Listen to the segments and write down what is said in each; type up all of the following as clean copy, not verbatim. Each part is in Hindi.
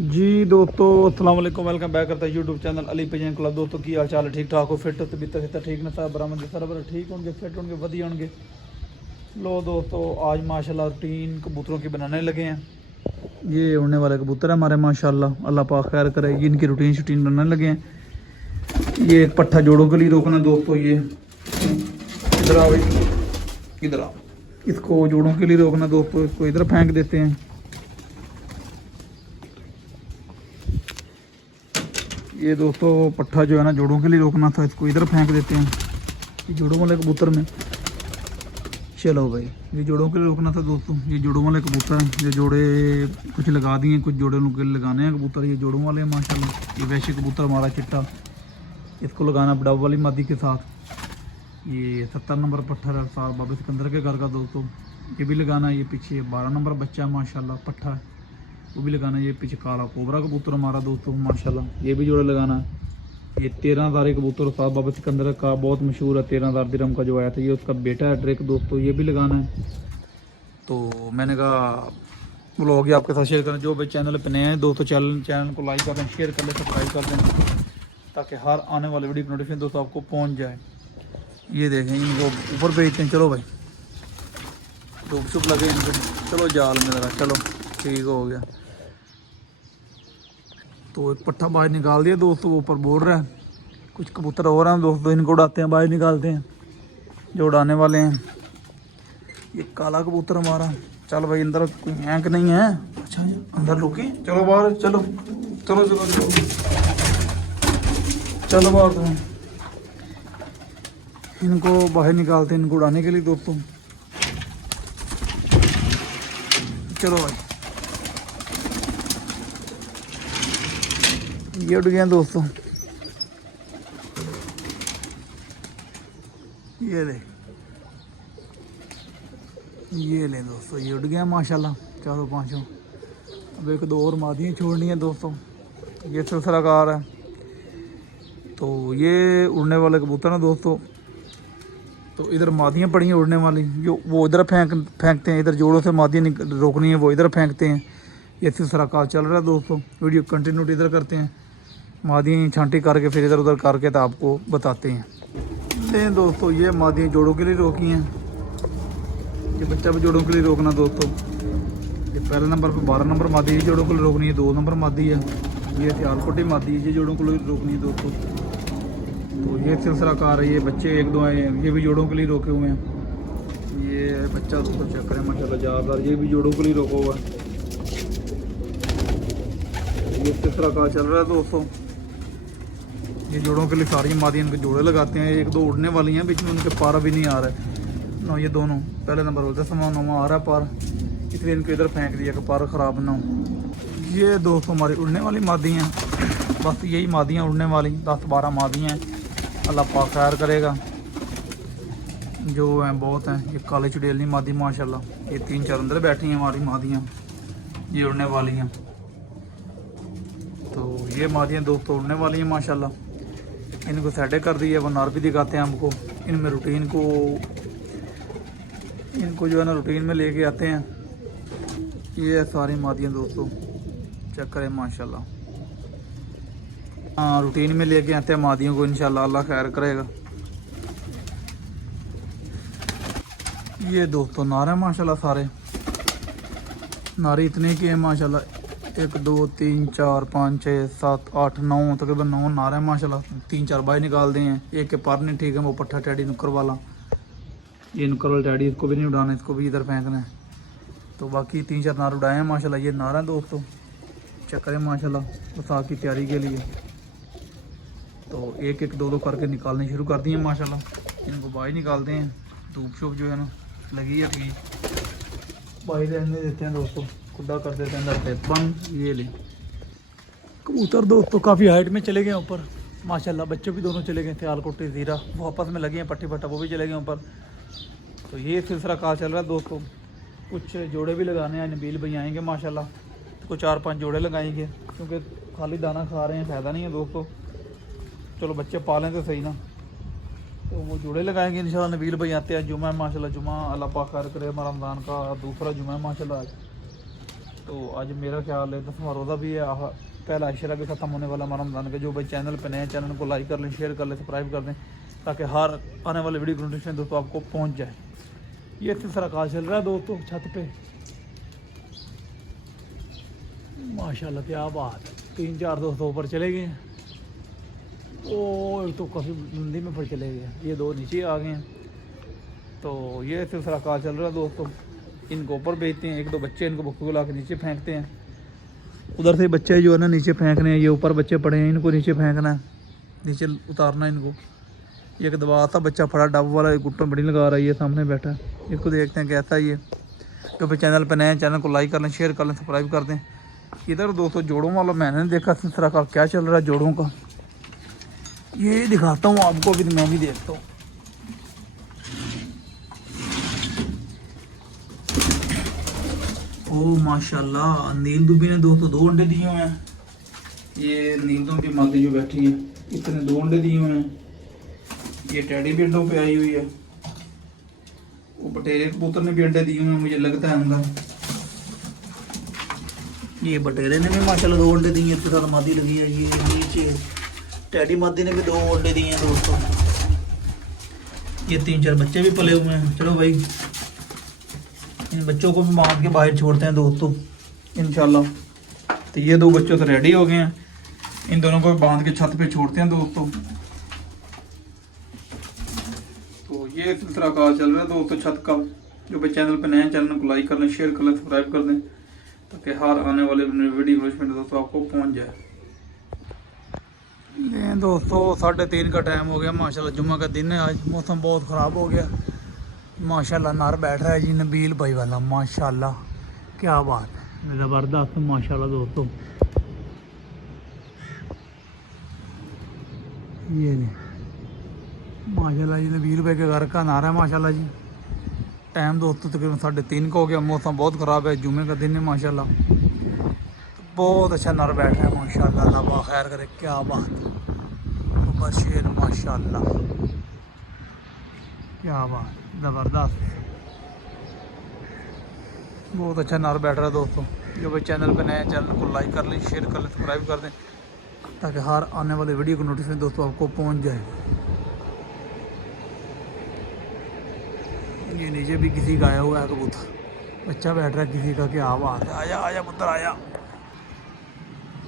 जी दोस्तों अस्सलाम वालेकुम, वेलकम बैक करता है YouTube channel Ali pigeon club. दोस्तों की हाल चाल है? ठीक ठाक हो? फिट तबीयत फिट ठीक ना? सब बरामद सारा ठीक होंगे, फिट होंगे, वधिया होंगे। लो दोस्तों, आज माशाल्लाह रूटीन कबूतरों की बनाने लगे हैं। ये उड़ने वाले कबूतर है हमारे माशाल्लाह, अल्लाह पाक खैर करे। ये इनकी रूटीन शूटीन बनाने लगे हैं। ये एक पट्ठा जोड़ों के लिए रोकना दोस्तों। ये इधर आओ, इधर आओ। इसको जोड़ों के लिए रोकना दोस्तों। इसको इधर फेंक देते हैं। ये दोस्तों पट्ठा जो है ना जोड़ों के लिए रोकना था, इसको इधर फेंक देते हैं। ये जोड़ों वाले कबूतर में चलो भाई, ये जोड़ों के लिए रोकना था दोस्तों। ये जोड़ों वाले कबूतर हैं। ये जोड़े कुछ लगा दिए, कुछ जोड़े के लिए लगाने हैं कबूतर। ये जोड़ों वाले हैं माशाल्लाह। ये वैसे कबूतर हमारा चिट्टा, इसको लगाना बड़ाव वाली मादी के साथ। ये 70 नंबर पट्ठा है साल बाबा सिकंदर के घर का दोस्तों। ये भी लगाना है। ये पीछे 12 नंबर बच्चा है माशाल्लाह पट्ठा है, वो भी लगाना है। ये पीछे काला कोबरा कबूतर हमारा दोस्तों माशाल्लाह, ये भी जोड़ा लगाना है। ये 13,000 कबूतर साहब बाबा सिकंदर का बहुत मशहूर है, 13,000 दिरहम का जो आया था। ये उसका बेटा है ड्रेक दोस्तों, ये भी लगाना है। तो मैंने कहा व्लॉग ही आपके साथ शेयर करें। जो भाई चैनल पर नए हैं दोस्तों, चैनल को लाइक कर दें, शेयर कर लें, सब्सक्राइब कर दें, ताकि हर आने वाले वीडियो की नोटिफिकेशन दोस्तों आपको पहुँच जाए। ये देखें इनको ऊपर भेजते हैं। चलो भाई धूप चुप लगे इनको, चलो जाल में लगा, चलो ठीक हो गया। तो एक पट्ठा बाहर निकाल दिया दोस्तों, वो ऊपर बोल रहा है। कुछ कबूतर और हैं दोस्तों, इनको उड़ाते हैं, बाहर निकालते हैं जो उड़ाने वाले हैं। ये काला कबूतर हमारा। चल भाई अंदर कोई है कि नहीं है? अच्छा अंदर रुकी, चलो बाहर, चलो चलो चलो चलो चलो बाहर। तुम इनको बाहर निकालते हैं, इनको उड़ाने के लिए दोस्तों। चलो भाई, ये उड़ गया दोस्तों। ये ले दोस्तों, ये उड़ गया माशाल्लाह चारों पांचों। अब एक दो और मादियाँ छोड़नी है दोस्तों। ये सिलसिलाकार है। तो ये उड़ने वाले कबूतर हैं दोस्तों। तो इधर मादियाँ पड़ी हैं उड़ने वाली, जो वो इधर फेंकते हैं। इधर जोड़ों से मादियाँ रोकनी है, वो इधर फेंकते हैं। ये सिलसिलाकार चल रहा है दोस्तों। वीडियो कंटिन्यूटी इधर करते हैं, मादियाँ छांटी करके फिर इधर उधर करके तो आपको बताते हैं। लें दोस्तों, ये मादियाँ जोड़ों के लिए रोकी हैं। ये बच्चा भी जोड़ों के लिए रोकना दोस्तों। ये पहले नंबर पे 12 नंबर मादी है, जोड़ों के लिए रोकनी है। 2 नंबर मादी है, ये सियालकोटी मादी है, ये जोड़ों के लिए रोकनी है दोस्तों। तो ये सिलसिलाकार है। ये बच्चे एक दो आए हैं, ये भी जोड़ों के लिए रोके हुए हैं। ये बच्चा दोस्तों चेक करें माशाल्लाह ज़्यादातर, ये भी जोड़ों के लिए रोका हुआ है। ये सिलसिलाकार चल रहा है दोस्तों। ये जोड़ों के लिए सारी मादी इनके जोड़े लगाते हैं। एक दो उड़ने वाली हैं, बीच में उनके पारा भी नहीं आ रहा है ना। ये दोनों पहले नंबर बोलते समा नमा आ रहा है पार, इसलिए इनको इधर फेंक दिया कि पार ख़राब ना हो। ये दोस्तों हमारी उड़ने वाली मादी हैं। बस यही मादियाँ उड़ने वाली 10-12 मादियाँ हैं। अल्लाह पाक खैर करेगा। जो हैं बहुत हैं। ये काली चुड़ैली मादी माशाल्लाह, ये 3-4 अंदर बैठी हैं हमारी मादियाँ, ये उड़ने वाली हैं। तो ये मादियाँ दोस्तों उड़ने वाली हैं माशाल्लाह। इनको सेटे कर दी है, वो नार भी दिखाते हैं हमको। इनमें रूटीन को इनको जो है ना रूटीन में लेके आते हैं। ये सारी मादियाँ दोस्तों चेक करें माशाल्लाह। हाँ रूटीन में लेके आते हैं मादियों को, इंशाल्लाह अल्लाह खैर करेगा। ये दोस्तों नार है माशाल्लाह सारे। नारे इतने की है माशाल्लाह, 1 2 3 4 5 6 7 8 9 तकरीबन 9 नार है माशाल्लाह। 3-4 बाई निकाल दें हैं। एक के पर नहीं ठीक है, वो पट्ठा टैडी नुक्कर वाला, ये नुक्कर वाला टैडी, इसको भी नहीं उड़ाना, इसको भी इधर फेंकना है। तो बाकी 3-4 नार उड़ाए हैं माशाल्लाह। ये नार है दोस्तों चेक करें माशाल्लाह, वसाख की तैयारी के लिए। तो 1-1 2-2 करके निकालने शुरू कर दिए माशाल्लाह। इनको बाई निकालते हैं। धूप शूप जो है ना लगी है, ठीक बाई रहने देते हैं दोस्तों, खुदा कर देते हैं अंदर बंद। ये ले कबूतर दोस्तों काफ़ी हाइट में चले गए ऊपर माशाल्लाह। बच्चे भी दोनों चले गए, सियालकोटी ज़ीरा वो आपस में लगे हैं, पट्टी पट्टा वो भी चले गए ऊपर। तो ये सिलसिला कार चल रहा है दोस्तों। कुछ जोड़े भी लगाने हैं, नबील भाई आएंगे माशाल्लाह, तो कुछ 4-5 जोड़े लगाएंगे, क्योंकि खाली दाना खा रहे हैं, फ़ायदा नहीं है दोस्तों। चलो बच्चे पालें तो सही ना। तो वो जोड़े लगाएंगे इंशाल्लाह। नबील भाई आते हैं, जुमा है माशाल्लाह। जुमा अल्लाह पाक खैर करे, हमारा रमज़ान का दूसरा जुमा है माशाल्लाह आज। तो आज मेरा ख्याल है 10वां रोज़ा भी है, पहला इशरा भी ख़त्म होने वाला रमज़ान के। जो भाई चैनल पे नए, चैनल को लाइक कर लें, शेयर कर लें, सब्सक्राइब कर दें, ताकि हर आने वाले वीडियो की नोटिफिकेशन दोस्तों आपको पहुंच जाए। ये तीसरा काज चल रहा है दोस्तों छत पे, माशाल्लाह क्या बात है। 3-4 दोस्तों ऊपर चले गए हैं, और तो काफ़ी मंदी में पर चले गए हैं, ये 2 नीचे आ गए हैं। तो ये तीसरा काज चल रहा है दोस्तों। इनको ऊपर भेजते हैं, 1-2 बच्चे इनको बुक्के को ला के नीचे फेंकते हैं। उधर से बच्चे जो है ना नीचे फेंकने हैं, ये ऊपर बच्चे पड़े हैं, इनको नीचे फेंकना है, नीचे उतारना है इनको। एक दबा था बच्चा फड़ा डब वाला, गुट्टन बड़ी लगा रहा है, ये सामने बैठा है, इसको देखते हैं कैसा है ये। तो फिर चैनल पर नए, चैनल को लाइक कर लें, शेयर कर लें, सब्सक्राइब कर दें। इधर दोस्तों जोड़ों वाला मैंने देखा इस तरह का क्या चल रहा है जोड़ों का, ये दिखाता हूँ आपको भी, मैं भी देखता हूँ। ओ माशाल्लाह, नील दुबी ने दोस्तों 2 अंडे दिए हुए हैं। ये नील दुबी की मादी जो बैठी है, इसने 2 अंडे दिए हुए हैं। ये टैडी भी अंडों पे आई हुई है। वो बटेरे कबूतर ने भी अंडे दिए हुए हैं मुझे लगता है अंदर। ये बटेरे ने भी माशाल्लाह 2 अंडे दिए, इसके साथ मादी लगी है। ये नीचे टैडी मादी ने भी 2 अंडे दिए हैं दोस्तों। ये 3-4 बच्चे भी पले हुए हैं। चलो भाई इन बच्चों को भी बांध के बाहर छोड़ते हैं दोस्तों इंशाल्लाह। तो ये 2 बच्चों से रेडी हो गए हैं, इन दोनों को भी बांध के छत पे छोड़ते हैं दोस्तों। तो ये सिलसिला का चल रहा है दोस्तों छत का। जो भाई चैनल पे नए, चैनल को लाइक कर लें, शेयर कर लें, सब्सक्राइब कर दें, ताकि हर आने वाले वीडियो दोस्तों आपको पहुंच जाए। ले दोस्तों 3:30 का टाइम हो गया, माशाल्लाह जुम्मा का दिन है आज। मौसम बहुत ख़राब हो गया, माशाल्लाह नर बैठ रहा है जी नबील भाई वाला, माशाल्लाह क्या बात है, ज़बरदस्त माशाल्लाह दोस्तों। ये नहीं माशाल्लाह जी नबील भाई के घर का नारा है माशाल्लाह जी। टाइम दोस्तों तकरीबन 3:30 का हो गया, मौसम बहुत ख़राब है, जुम्मे का दिन है माशाल्लाह। तो बहुत अच्छा नर बैठा है माशाल्लाह, अल्लाह खैर करे, क्या बात बशीर माशाल्लाह, क्या बात ज़बरदस्त, बहुत अच्छा नर बैठ रहा है दोस्तों। जो भाई चैनल पे नए, चैनल को लाइक कर लें, शेयर कर लें, सब्सक्राइब कर दें, ताकि हर आने वाले वीडियो को नोटिफिकेशन दोस्तों आपको पहुंच जाए। ये नीचे भी किसी का आया हुआ है कबूतर, बच्चा बैठ रहा है किसी का, क्या बात है। आया आया पुत्र आया,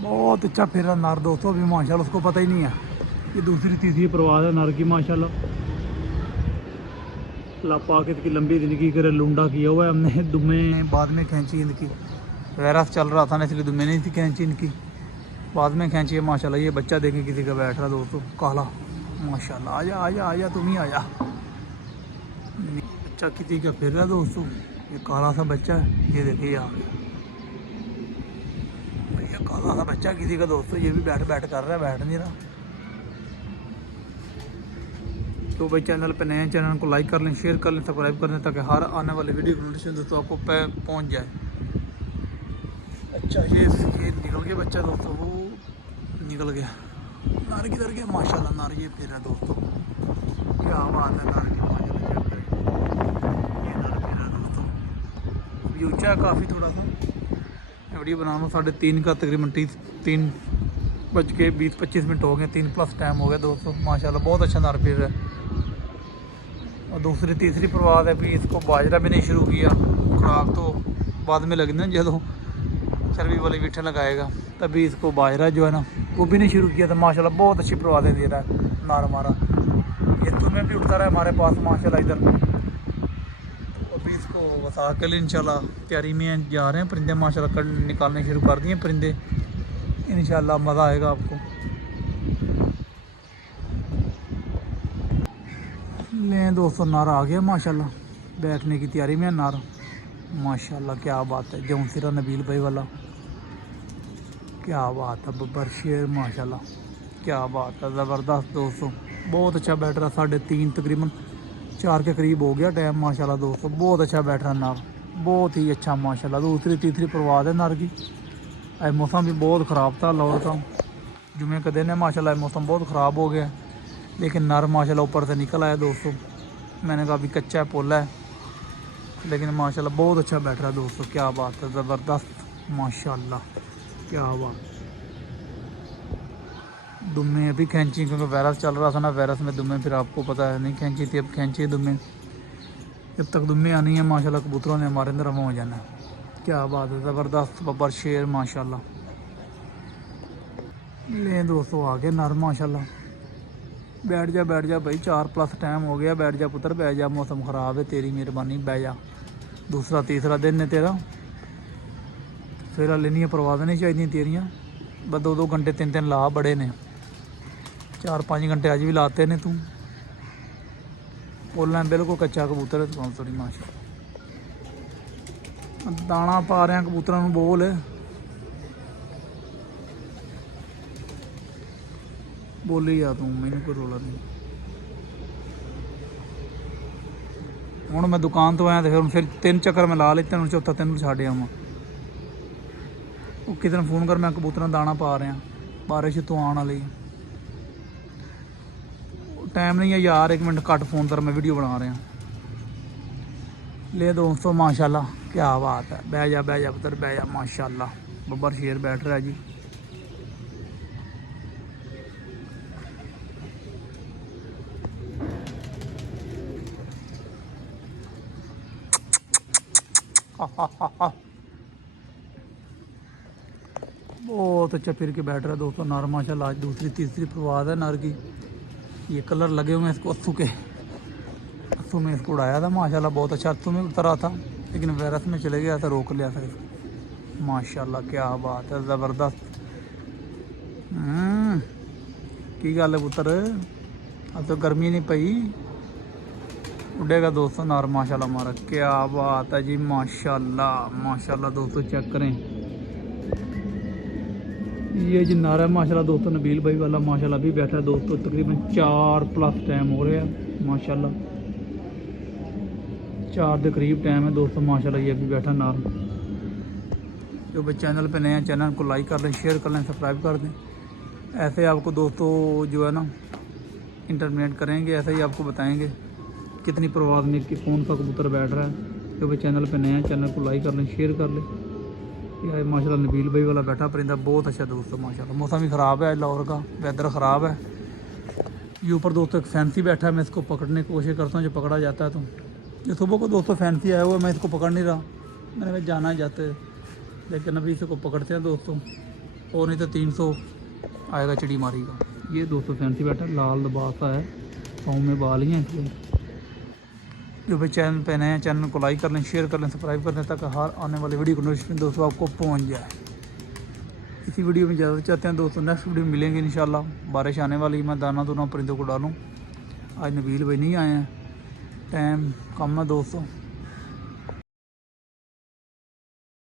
बहुत अच्छा फिर रहा नर दोस्तों अभी माशाल्लाह, उसको पता ही नहीं है। ये दूसरी तीसरी परवाज़ है नर की माशाल्लाह। लापा की लंबी ज़िंदगी करे, लुंडा किया हुआ है हमने। दुम्मे बाद में खींची इनकी, वायरस चल रहा था ना इसलिए दुम्मे नहीं थी खींची इनकी, बाद में खींची है माशाल्लाह। ये बच्चा देखें किसी का बैठ रहा दोस्तों काला, माशाल्लाह। आजा आजा आजा तुम ही आजा, बच्चा किसी का फिर रहा दोस्तों, ये काला सा बच्चा है, ये देखिए आ गया भैया, काला सा बच्चा किसी का दोस्तों, ये भी बैठ कर रहा है, बैठ नहीं रहा। तो भाई चैनल पे नए, चैनल को लाइक कर लें, शेयर कर लें, सब्सक्राइब कर लें, ताकि हर आने वाले वीडियो की नोटिफिकेशन दोस्तों आपको पहुंच जाए। अच्छा ये निकल गया बच्चा दोस्तों, वो निकल गया। नार किधर गया माशाल्लाह, नार ये फिर है दोस्तों, क्या बात है नार की माशाल्लाह। ये नार फिर है दोस्तों, अभी ऊँचा है काफ़ी थोड़ा सा। वीडियो बनाना 3:30 का, तकरीबन 3:20-25 हो गए, 3+ टाइम हो गया दोस्तों माशाल्लाह। बहुत अच्छा नार फिर है। और दूसरी तीसरी परवाज़ है, भी इसको बाजरा भी नहीं शुरू किया, खुराक तो बाद में लगना जो चर्बी वाली मीठे लगाएगा, तभी इसको बाजरा जो है ना वो भी नहीं शुरू किया था माशाल्लाह। बहुत अच्छी परवाज़ें दे रहा है नार हमारा। ये तुम्हें भी उठता रहा है हमारे पास माशाल्लाह इधर। तो अभी इसको वसा के लिए इंशाल्लाह तैयारी में जा रहे हैं। परिंदे माशाल्लाह निकालने शुरू कर दिए परिंदे, इंशाल्लाह मज़ा आएगा आपको। लें दोस्तों नार आ गया माशाल्लाह, बैठने की तैयारी में नार माशाल्लाह, क्या बात है। जौनसिरा नबील भाई वाला, क्या बात है। बब्बर शेर माशाल्लाह, क्या बात है, ज़बरदस्त दोस्तों। बहुत अच्छा बैठ रहा, 3:30 तकरीबन 4 के करीब हो गया टाइम माशाल्लाह दोस्तों। बहुत अच्छा बैठ रहा नार, बहुत ही अच्छा माशाल्लाह। दूसरी तीसरी परवाज़ है नार की। आज मौसम भी बहुत ख़राब था, लाहौर का जुमे का दिन है माशाल्लाह। मौसम बहुत ख़राब हो गया, लेकिन नर माशाल्लाह ऊपर से निकल आया दोस्तों। मैंने कहा अभी कच्चा है, पोला है, लेकिन माशाल्लाह बहुत अच्छा बैठ रहा है दोस्तों, क्या बात है, ज़बरदस्त। माशाल्लाह, क्या बात। दुम्मे अभी खींची क्योंकि वायरस चल रहा था ना, वायरस में दुम्मे फिर आपको पता है नहीं खींची थी, अब खींची दुम्मे। जब तक दुम्मे आनी है माशाल्लाह कबूतरों ने हमारे अंदर रवा हो जाना है। क्या बात है, ज़बरदस्त बब्बर शेर माशाल्लाह। ले दोस्तों आ गए नर माशाल्लाह। बैठ जा भाई, 4+ टाइम हो गया, बैठ जा पुत्र बैठ जा, मौसम ख़राब है, तेरी मेहरबानी बैठ जा। दूसरा तीसरा दिन है तेरा, फिर हले नहीं परवाह नहीं चाहिए तेरियां। बस 2-2 घंटे 3-3 ला बड़े ने, 4-5 घंटे अज भी लाते ने। तू बोलना बिल्कुल कच्चा कबूतर है तू थोड़ी माशाल्लाह। दाना पा रहे कबूतरों को, बोल बोली जा तू, मैंने कोई रोला नहीं। हूँ मैं दुकान तो आया तो फिर 3 चक्कर मैं ला लेते, चौथा 3 छड़ आवा। वो कितने फोन कर, मैं कबूतर दाना पा रहा, बारिश तो आने वाली, टाइम नहीं है यार, 1 मिनट घट फोन कर, मैं वीडियो बना रहा। ले दोस्तों माशाल्लाह, क्या बात है। बह जा पुत्र बह जा माशाल्लाह, बब्बर शेर बैठ रहा है जी। बहुत अच्छा फिर के बैठ रहा है दोस्तों नर माशाल्लाह। आज दूसरी तीसरी प्रवाद है नर की। ये कलर लगे हुए हैं इसको अत्थू के, अत्थू में इसको उड़ाया था माशाल्लाह, बहुत अच्छा अत्थू में उतरा था, लेकिन वायरस में चले गया था, रोक लिया था इसको माशाल्लाह। क्या बात है, ज़बरदस्त। की गल है पुत्र, अब तो गर्मी नहीं पई, उड़ेगा दोस्तों नर माशाल्लाह हमारा। क्या बात है जी माशाल्लाह माशाल्लाह। दोस्तों चेक करें, ये जी नारा है माशाल्लाह दोस्तों, नबील भाई वाला माशाल्लाह भी बैठा है दोस्तों। तकरीबन 4+ टाइम हो रहा है माशाल्लाह, 4 के करीब टाइम है दोस्तों माशाल्लाह। ये भी बैठा नार। जो भाई चैनल पे नए हैं, चैनल को लाइक कर लें, शेयर कर लें, सब्सक्राइब कर दें। ऐसे आपको दोस्तों जो है ना इंटरमिनेट करेंगे, ऐसे ही आपको बताएंगे कितनी प्रवाद में कि कौन सा कबूतर बैठ रहा है। जो भाई चैनल पे नए हैं, चैनल को लाइक कर लें, शेयर कर लें। यार माशाल्लाह नबील भाई वाला बैठा परिंदा बहुत अच्छा दोस्तों माशाल्लाह। मौसम भी ख़राब है, लाहौर का वेदर ख़राब है। ये ऊपर दोस्तों एक फैंसी बैठा है, मैं इसको पकड़ने की कोशिश करता हूँ, जो पकड़ा जाता है। तो ये सुबह को दोस्तों फैंसी आया हुआ है, मैं इसको पकड़ नहीं रहा, मैंने भाई जाना जाते, लेकिन अभी इसको पकड़ते हैं दोस्तों, और नहीं तो 300 आएगा चिड़ी मारी का। ये दोस्तों फैंसी बैठा लाल लबासा है, पाँव में बाल ही हैं इसलिए। जो भाई चैनल पे नए हैं, चैनल को लाइक कर लें, शेयर कर लें, सब्सक्राइब कर लें, ताकि हर आने वाली वीडियो को नोटिफिकेशन दोस्तों आपको पहुंच जाए। इसी वीडियो में ज़्यादा चाहते हैं दोस्तों, नेक्स्ट वीडियो में मिलेंगे इंशाल्लाह। बारिश आने वाली, मैं दाना दूना परिंदों को डालूँ। आज नबील भाई नहीं आए हैं, टाइम कम है दोस्तों।